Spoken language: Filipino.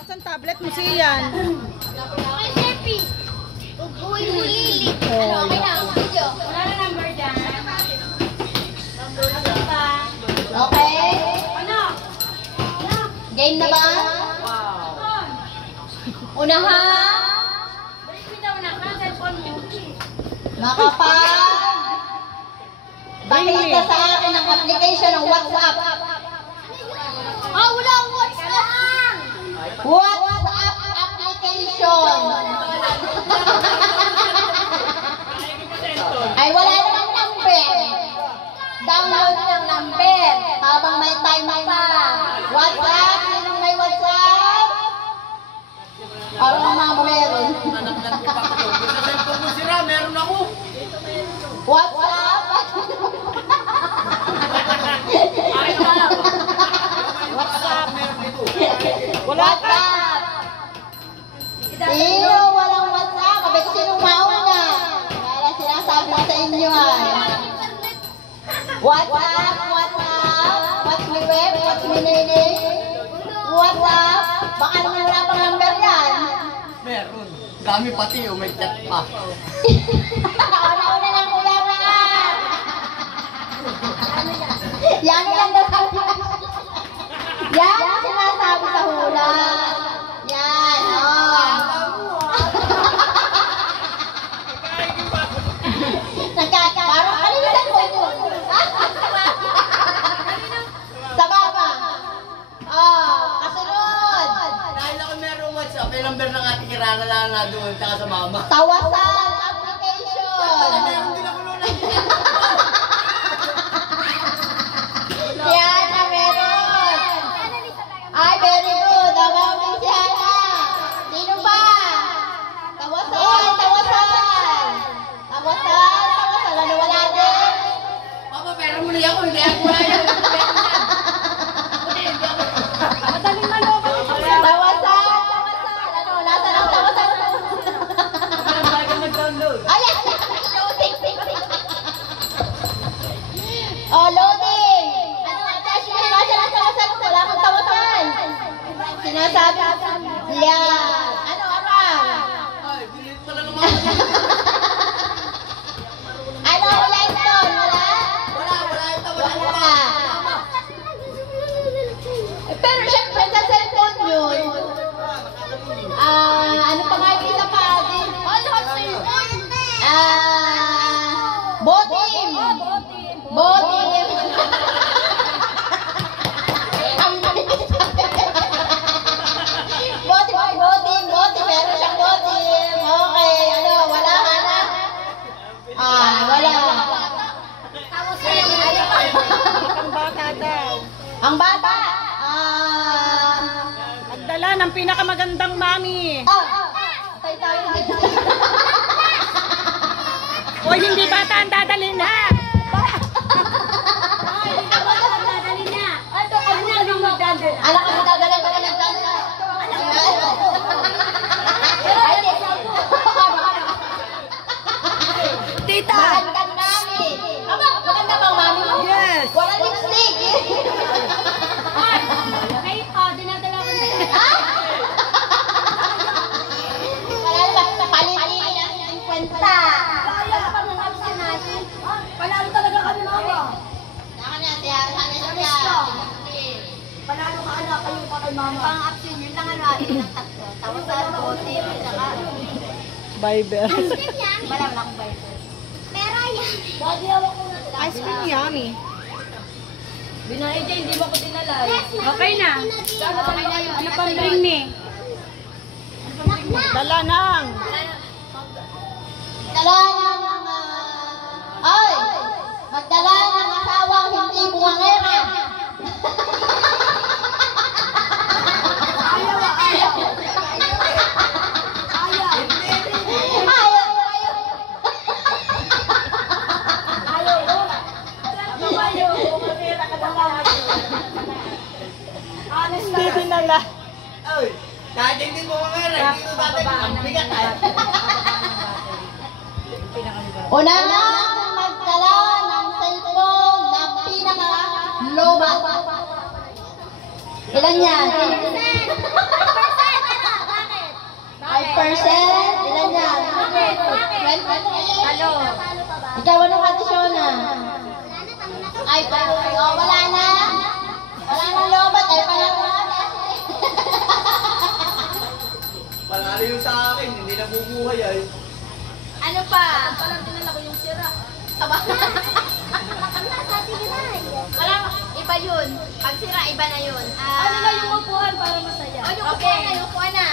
Asan tablet mo siyan? Okay, Sheppy. Uy, ano, okay na. Video. Wala na number dyan. Okay? Ano? Game na ba? Unahan. Balik mo daw na ka, cellphone mo. Pakita sa akin ang application ng WhatsApp. Wala akong WhatsApp. WhatsApp application. Ay, wala namang number. Download ng number habang may time pa. WhatsApp, sinong may WhatsApp? Parang mga meron. Kung sira, meron ako. WhatsApp. WhatsApp. Wala ka. WhatsApp. Sino walang WhatsApp? Abay ko sinong mauna. Kaya sinasabi ko sa inyo ay. WhatsApp, WhatsApp. What's my web? What's my name? WhatsApp. Baka naman wala pang number yan. Meron. Dami pati, may chat pa. Una-una lang kuya na. Yan lang daw sabi. Yan ang sinasabi sa hula. Yan, oh. Parang kalinisan ko yun. Sa baba. Oh, kasunod. Dahil ako meron WhatsApp, may number ng ating kirana lang na doon, tsaka sa mama. Tawasan application. Meron din ako noon. Yan na meron. Ay, very good. Damawin si Hana. Sino ba? Tawasan, tawasan. Tawasan, tawasan. Ano wala din? Papa, meron mo na ako, hindi ako wala yan. Madaling maloka. Tawasan, tawasan. Ano, nasa lang tawasan. Ay, loading. Oh, loading. Ano, attach mo na siya ng tawasan. Wala akong tawasan. Sinasabi. Yan. Ano, Aram? Ay, bilis pala naman ako. Ano, wala ito? Wala? Wala yung tawanan ko. Wala. Pero syempre, sa cellphone yun. Ano pa nga yung isa pa? Botim. Botim. Ang bilis. Botim. Meron siyang botim. Okay, ano, wala ka na? Wala. Ang bata daw. Ang bata. Magdala ng pinakamagandang mami. Tayo. O hindi bata ang dadalhin ha. Anak ka magagalan ka ng tanda. Tita. Magandang mami. Aba, maganda bang mami mo? Yes. Wala lipstick. Dinadala ko na. Wala naman. Palitin ang 50. Panalo talaga kami, mama. Saka na siya. Panalo ka, anak. Kayo pa kay mama. Pang-option yun lang ano atin ng tatlo. Tapos sa botim, saka... Viber. Wala akong Bible. Pero yan. Dagi hawak ko na sila. Ice cream yummy. Binahin niya, hindi mo ko dinala. Okay na. Ano pang drink ni? Dala nang. Magdala ng mga... Ay! Magdala ng asawang hindi bungangera. Hindi dinala. Ay, kahit hindi mo mga rin, hindi mo tatay, ang bigat ay. Una na magdala ng cellphone na pinaka-lobat. Ilan yan? 5%? Ilan yan? 20%? Ano? Ikaw, anong Ate Shona? Ay, oh, wala na? Wala nang lobat, ay palang Panalo yung sa akin, hindi nabubuhay ay. Ano pa? Parang dinala ko yung sira. Taba. Wala, iba yun. Pag sira, iba na yun. Ano na yung upuan para masaya? Oh, yung upuan na, yung upuan na.